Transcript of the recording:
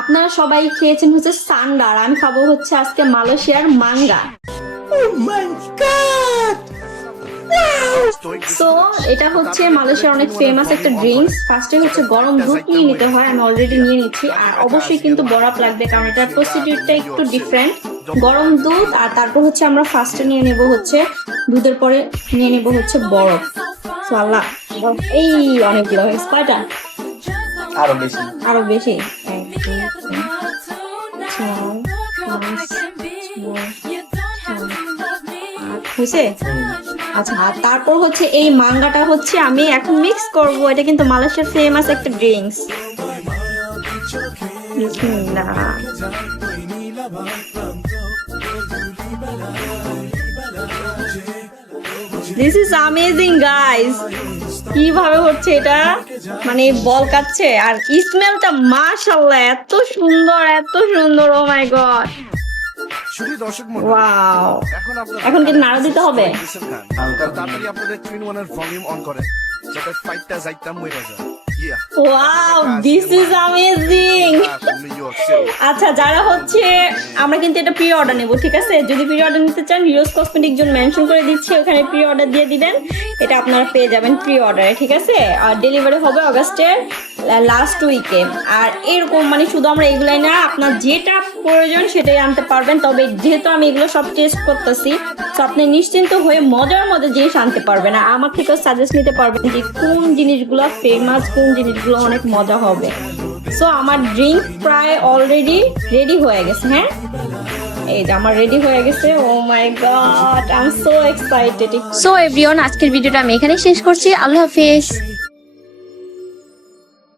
আপনারা সবাই খেয়েছেন হচ্ছে সান্ডার, আমি খাবো হচ্ছে আজকে মালয়েশিয়ার মাঙ্গা। সো এটা হচ্ছে মালয়েশিয়ার অনেক ফেমাস একটা ড্রিঙ্কস। ফার্স্টে হচ্ছে গরম দুধ নিয়ে নিতে হয়, আমি অলরেডি নিয়ে নিচ্ছি। আর অবশ্যই কিন্তু বরফ লাগবে, কারণ এটার প্রসিডিউরটা একটু ডিফারেন্ট। গরম দুধ, আর তারপর হচ্ছে আমরা ফার্স্টে নিয়ে নেব হচ্ছে দুধের পরে নিয়ে নেব হচ্ছে বরফ। সো আল্লাহ, এই অনেকগুলো হয়েছে। কয়টা? আরো বেশি। আরো বেশি। হয়েছে? আচ্ছা, আর তারপর হচ্ছে এই মাঙ্গাটা হচ্ছে আমি এখন মিক্স করব। এটা কিন্তু মালয়েশিয়ার ফেমাস একটা drinks. This is amazing guys. কিভাবে হচ্ছে এটা, মানে বল কাটছে, আর স্মেলটা মাশাআল্লাহ এত সুন্দর, এত সুন্দর। ও মাই গড, ওয়াও। এখন কি নাড়া দিতে হবে? তাড়াতাড়ি আপনাদের টুইন ওয়ানের ভলিউম অন করে যাতে ফাইটটা যাইতাম মইরা যায়। Wow, this is amazing. আচ্ছা, যারা হচ্ছে আমরা কিন্তু এটা প্রি অর্ডার নেব, ঠিক আছে? যদি প্রি অর্ডার নিতে চান হিরোজ কসমেটিক জোন মেনশন করে দিচ্ছি, ওখানে প্রি অর্ডার দিয়ে দিবেন। এটা আপনারা পেয়ে যাবেন প্রি অর্ডারে, ঠিক আছে? আর ডেলিভারি হবে অগাস্টের লাস্ট উইকে। আর এরকম মানে শুধু আমরা এগুলাই না, আপনার যেটা প্রয়োজন সেটাই আনতে পারবেন। তবে যেহেতু আমি এগুলো সব টেস্ট করতেছি, তো আপনি নিশ্চিন্ত হয়ে মজার মধ্যে জিনিস আনতে পারবেন। আর আমার থেকেও সাজেস্ট নিতে পারবেন যে কোন জিনিসগুলো ফেমাস, কোন জিনিসগুলো অনেক মজা হবে। সো আমার ড্রিঙ্ক প্রায় অলরেডি রেডি হয়ে গেছে। হ্যাঁ, এই যে আমার রেডি হয়ে গেছে। Oh my God, I am so excited. So everyone, আজকের ভিডিওটা আমি এখানে শেষ করছি। আল্লাহ হাফেজ।